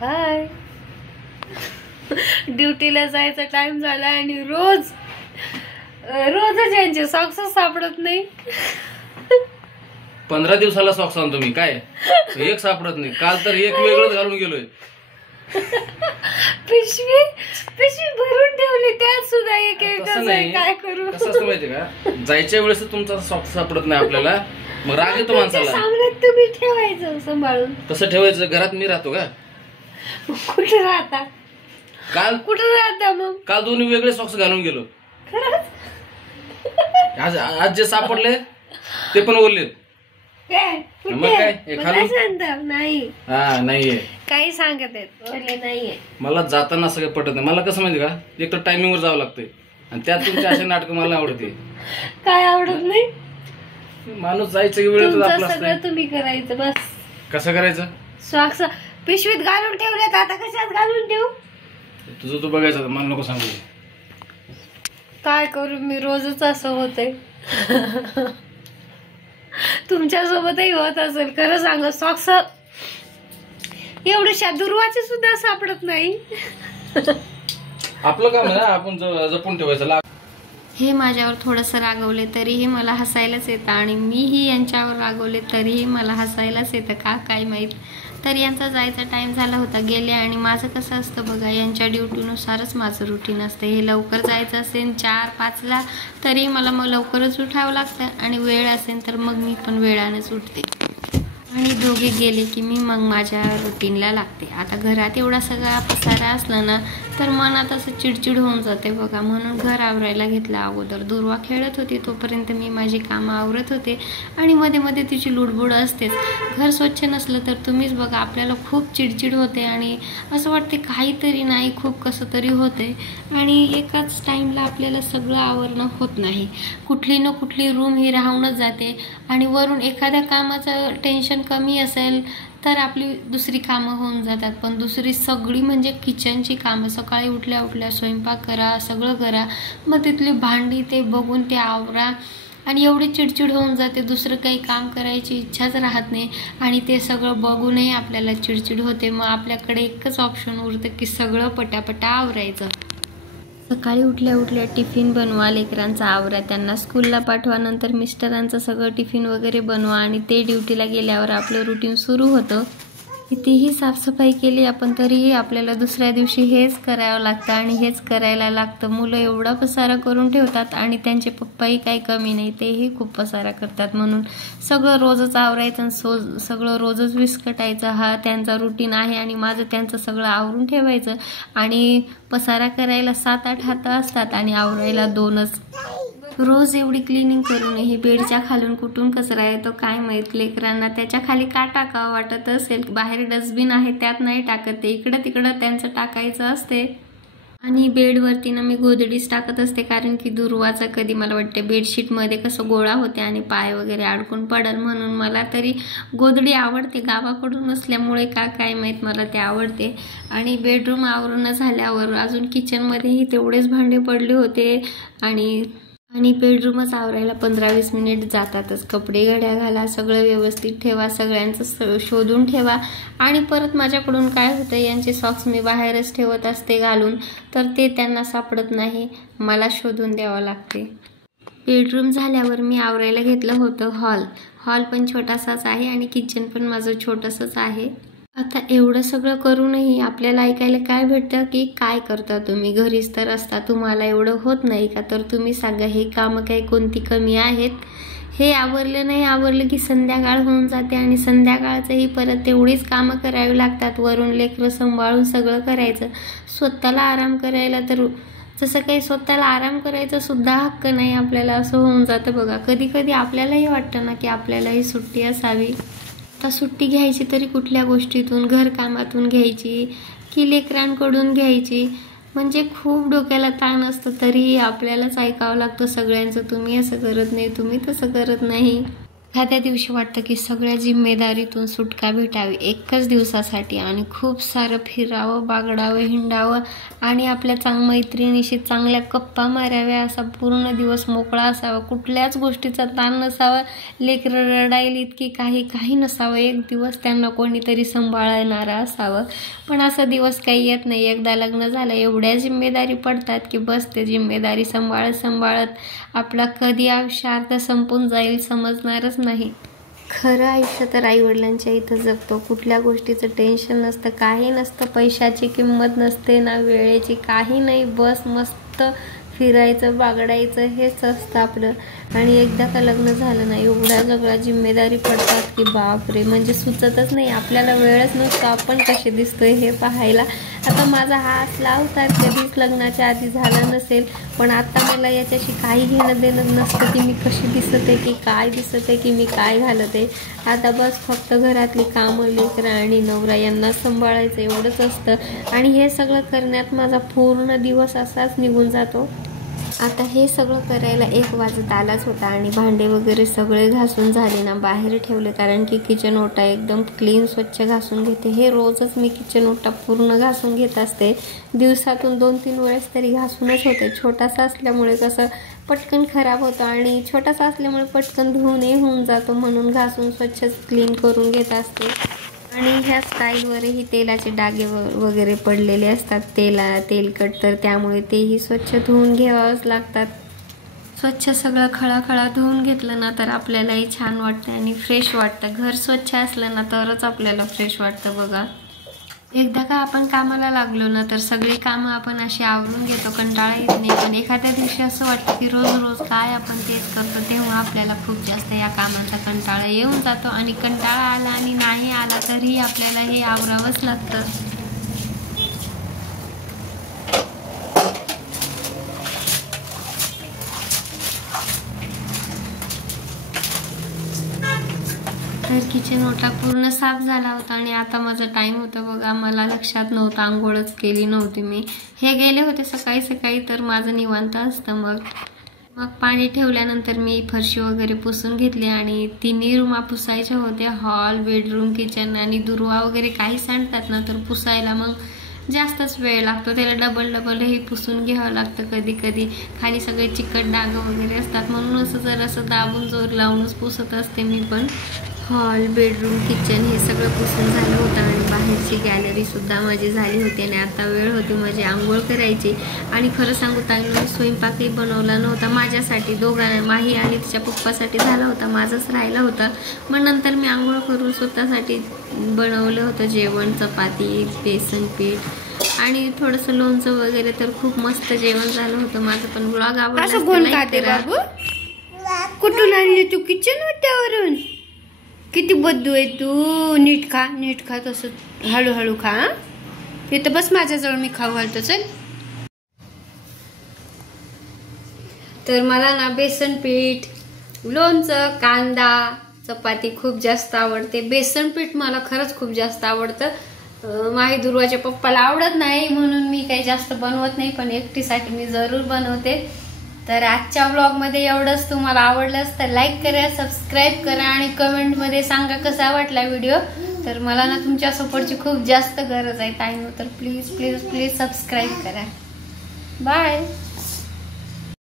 हाय. ड्युटीला जायचा टाइम झाला आणि रोजच यांचे सॉक्स सापडत नाही. 15 दिवसाला सॉक्स आणतो मी, काय एक सापडत नाही. काल तर एक वेगळंच घालून गेलोय. पिशवी भरून ठेवली, त्यात सुद्धा एक काय करू. कसं असतं माहितीये का, जायच्या वेळेस तुमचा सॉक्स सापडत नाही आपल्याला, मग राग येतो माणसाला. तुम्ही ठेवायचं सांभाळून. कसं ठेवायचं, घरात मी राहतो का? कुठे राहता? काल कुठे राहता मग? काल दोन्ही वेगळे सॉक्स घालून गेलो. आज जे सापडले ते पण ओरलेत. नाही नाहीये काही सांगत आहेत नाहीये. मला जाताना असं काही पटत नाही. मला कसं माहिती का, एक तर टायमिंग वर जावं लागतंय आणि त्यात तुमचे असे नाटक मला आवडते. काय आवडत नाही? माणूस जायचं वेळ सगळं तुम्ही करायचं बस. कसं करायचं? सॉक्स पिशवीत घालून ठेवलेत, आता कशात घालून ठेवू? तुझं तू बघायचं, मला नको सांगू. काय करू मी, रोजच असं होतंय. तुमच्या सोबतही होत असेल खरं सांग. सॉक्स एवढ्याशा दुर्वाचे सुद्धा सापडत नाही. आपलं काम आहे ना, आपण जपून ठेवायचं. हे माझ्यावर थोडंसं रागवले तरीही मला हसायलाच येतं आणि मीही यांच्यावर रागवले तरीही मला हसायलाच येतं का काय माहीत. तर यांचा जायचा टाइम झाला होता, गेले. आणि माझं कसं असतं बघा, यांच्या ड्युटीनुसारच माझं रुटीन असतं. हे लवकर जायचं असेल 4-5ला तरी मला मग लवकरच उठावं लागतं आणि वेळ असेल तर मग मी पण वेळानेच उठते. आणि दोघे गेले की मी मग माझ्या रुटीनला लागते. आता घरात एवढा सगळा पसारा असला ना तर मनात असं चिडचिड होऊन जाते बघा. म्हणून घर आवरायला घेतलं अगोदर. दुर्वा खेळत होती तोपर्यंत मी माझी कामं आवरत होते आणि मध्ये मध्ये तिची लुडबुड असतेच. घर स्वच्छ नसलं तर तुम्हीच बघा, आपल्याला खूप चिडचिड होते आणि असं वाटते काहीतरी नाही, खूप कसं तरी होते आणि एकाच टाईमला आपल्याला सगळं आवरणं होत नाही. कुठली ना कुठली रूम ही राहूनच जाते आणि वरून एखाद्या कामाचं टेन्शन कमी असेल तर आपली दुसरी कामं होऊन जातात. पण दुसरी सगळी म्हणजे किचनची कामं, सकाळी उठल्या उठल्या स्वयंपाक करा, सगळं करा, मग तिथली भांडी ते बघून ते आवरा आणि एवढी चिडचिड होऊन जाते. दुसरं काही काम करायची इच्छाच राहत नाही आणि ते सगळं बघूनही आपल्याला चिडचिड होते. मग आपल्याकडे एकच ऑप्शन उरतं की सगळं पटापटा आवरायचं. सकाळी उठल्या उठल्या टिफिन बनवा, लेकरांचा आवरा, त्यांना स्कूलला पाठवा, नंतर मिस्टरांचं सगळं टिफिन वगैरे बनवा आणि ते ड्युटीला गेल्यावर आपलं रुटीन सुरू होतं. कितीही साफसफाई केली आपण तरीही आपल्याला दुसऱ्या दिवशी हेच करावं लागतं आणि हेच करायला लागतं. मुलं एवढा पसारा करून ठेवतात आणि त्यांचे पप्पाही काही कमी नाही, तेही खूप पसारा करतात. म्हणून सगळं रोजच आवरायचं आणि सगळं रोजच विस्कटायचं, हा त्यांचा रुटीन आहे. आणि माझं त्यांचं सगळं आवरून ठेवायचं आणि पसारा करायला 7-8 हात असतात आणि आवरायला 2च. रोज एवढी क्लिनिंग करूनही बेडच्या खालून कुठून कचरा येतो काय माहीत. लेकरांना त्याच्या खाली का टाकावं वाटत असेल. बाहेर डस्टबिन आहे त्यात नाही टाकत, ते इकडं तिकडं त्यांचं टाकायचं असते. आणि बेडवरती ना मी गोधडीच टाकत असते, कारण की दुर्वाचा कधी मला वाटते बेडशीटमध्ये कसं गोळा होते आणि पाय वगैरे अडकून पडल, म्हणून मला तरी गोधडी आवडते. गावाकडून असल्यामुळे का काय माहीत मला ते आवडते. आणि बेडरूम आवरून झाल्यावर अजून किचनमध्येही तेवढेच भांडे पडले होते आणि बेडरूमच आवरायला 15-20 मिनिट जातातच. कपडे घड्या घाला, सगळं व्यवस्थित ठेवा, सगळ्यांचं शोधून ठेवा. आणि परत माझ्याकडून काय होतं, यांचे सॉक्स मी बाहेरच ठेवत असते घालून, तर ते त्यांना सापडत नाही, मला शोधून द्यावं लागते. बेडरूम झाल्यावर मी आवरायला घेतलं होतं हॉल पण छोटासाच आहे आणि किचन पण माझं छोटंसंच आहे. आता एवढं सगळं करूनही आपल्याला ऐकायला काय भेटतं की काय करता तुम्ही, घरीच तर असता, तुम्हाला एवढं होत नाही का? तर तुम्ही सांगा, हे कामं काही कोणती कमी आहेत? हे आवरलं नाही आवरलं की संध्याकाळ होऊन जाते आणि संध्याकाळचंही परत तेवढीच कामं करावी लागतात. वरून लेकरं सांभाळून सगळं करायचं. स्वतःला आराम करायला तर जसं काही स्वतःला आराम करायचा सुद्धा हक्क नाही आपल्याला, असं होऊन जातं बघा. कधी कधी आपल्यालाही वाटतं ना की आपल्यालाही सुट्टी असावी. आता सुट्टी घ्यायची तरी कुठल्या गोष्टीतून, घरकामातून घ्यायची की लेकरांकडून घ्यायची, म्हणजे खूप डोक्याला ताण असतं. तरीही आपल्यालाच ऐकावं लागतं सगळ्यांचं, तुम्ही असं करत नाही, तुम्ही तसं करत नाही. एखाद्या दिवशी वाटतं की सगळ्या जिम्मेदारीतून सुटका भेटावी एकच दिवसासाठी आणि खूप सारं फिरावं, बागडावं, हिंडावं आणि आपल्या मैत्रिणीशी चांगल्या गप्पा माराव्या, असा पूर्ण दिवस मोकळा असावा, कुठल्याच गोष्टीचा ताण नसावा, लेकरं रडायली इतकी काही नसावं, एक दिवस त्यांना कोणीतरी सांभाळणारं असावं. पण असा दिवस काही येत नाही. एकदा लग्न झालं एवढ्या जिम्मेदारी पडतात की बस ते जिम्मेदारी सांभाळत आपला कधी आयुष्य अर्ध संपून जाईल समजणारच नाही. खरं आयुष्य तर आईवडिलांच्या इथं जगतो. कुठल्या गोष्टीचं टेन्शन नसतं, काही नसतं, पैशाची किंमत नसते ना वेळेची, काही नाही, बस मस्त फिरायचं, बागडायचं हेच असतं आपलं. आणि एकदा का लग्न झालं ना एवढ्या सगळ्या जिम्मेदारी पडतात की बापरे, म्हणजे सुचतच नाही, आपल्याला वेळच नसतो आपण कसे दिसतोय हे पाहायला. आता माझा हात लावतात कधीच लग्नाच्या आधी झालं नसेल, पण आता मला याच्याशी काही घेणं देणं नसतं की मी कशी दिसते, की काय दिसते, की मी काय घालते. आता बस फक्त घरातली कामं, लेकरं आणि नवरा यांना सांभाळायचं एवढंच असतं. आणि हे सगळं करण्यात माझा पूर्ण दिवस असाच निघून जातो. आता हे सगळं करायला 1 वाजत आलाच होता आणि भांडे वगैरे सगळे घासून झाले ना बाहेर ठेवले, कारण की किचन ओटा एकदम क्लीन स्वच्छ घासून घेते. हे रोजच मी किचन ओटा पूर्ण घासून घेत असते. दिवसातून 2-3 वेळेस तरी घासूनच होते. छोटासा असल्यामुळे कसं पटकन खराब होतं आणि छोटासा असल्यामुळे पटकन धुवूनही होऊन जातो, म्हणून घासून स्वच्छ क्लीन करून घेत असते. आणि ह्या स्टाईलवरही तेलाचे डागे वगैरे पडलेले असतात, तेलकट, तर त्यामुळे तेही स्वच्छ धुवून घ्यावंच लागतात. स्वच्छ सगळं खळाखळा धुवून घेतलं ना तर आपल्यालाही छान वाटतं आणि फ्रेश वाटतं. घर स्वच्छ असलं ना तरच आपल्याला फ्रेश वाटतं बघा. एकदा का आपण कामाला लागलो ना तर सगळी कामं आपण अशी आवरून घेतो, कंटाळा येत नाही. पण एखाद्या दिवशी असं वाटतं की रोज काय आपण तेच करतो, तेव्हा आपल्याला खूप जास्त या कामाचा कंटाळा येऊन जातो. आणि कंटाळा आला आणि नाही आला तरी आपल्याला हे आवरावंच लागतं. तर किचन ओटा पूर्ण साफ झाला होता आणि आता माझा टाइम होता बघा. मला लक्षात नव्हतं, आंघोळच केली नव्हती मी. हे गेले होते सकाळी तर माझं निवांत असतं. मग पाणी ठेवल्यानंतर मी फरशी वगैरे पुसून घेतली आणि 3 रूमा पुसायच्या होत्या, हॉल, बेडरूम, किचन. आणि दुर्वा वगैरे काही सांडतात ना तर पुसायला मग जास्तच वेळ लागतो, त्याला डबलही पुसून घ्यावं लागतं. कधी खाली सगळे चिकट डाग वगैरे असतात, म्हणून जरासं दाबून जोर लावूनच पुसत असते मी. पण हॉल, बेडरूम, किचन हे सगळं पुसून झालं होतं आणि बाहेरची गॅलरीसुद्धा माझी झाली होती. आणि आता वेळ होती माझी आंघोळ करायची. आणि खरं सांगू ताईंनी स्वयंपाकही बनवला नव्हता माझ्यासाठी, दोघांना, माही आणि तिच्या पप्पासाठी झाला होता, माझंच राहिला होता. मग नंतर मी आंघोळ करून स्वतःसाठी बनवलं होतं जेवण, चपाती, बेसन पीठ आणि थोडंसं लोणचं वगैरे. तर खूप मस्त जेवण झालं होतं माझं. पण ब्लॉग आवडला. कुठून आणली तू किचन ओट्यावरून? किती बद्दू आहे तू. नीट खा तसं हळूहळू खा. इथं बस माझ्याजवळ, मी खाऊ घालतो. चल. तर मला ना बेसन पीठ, लोणचं, कांदा, चपाती खूप जास्त आवडते. बेसन पीठ मला खरंच खूप जास्त आवडतं. माही दुर्वाच्या पप्पाला आवडत नाही म्हणून मी काही जास्त बनवत नाही, पण एकटीसाठी मी जरूर बनवते. तर आजच्या व्लॉगमध्ये एवढंच. तुम्हाला आवडलंच तर लाईक करा, सबस्क्राईब करा आणि कमेंटमध्ये सांगा कसा वाटला व्हिडिओ. तर मला ना तुमच्या सपोर्टची खूप जास्त गरज आहे ताईंनो, तर प्लीज सबस्क्राईब करा. बाय.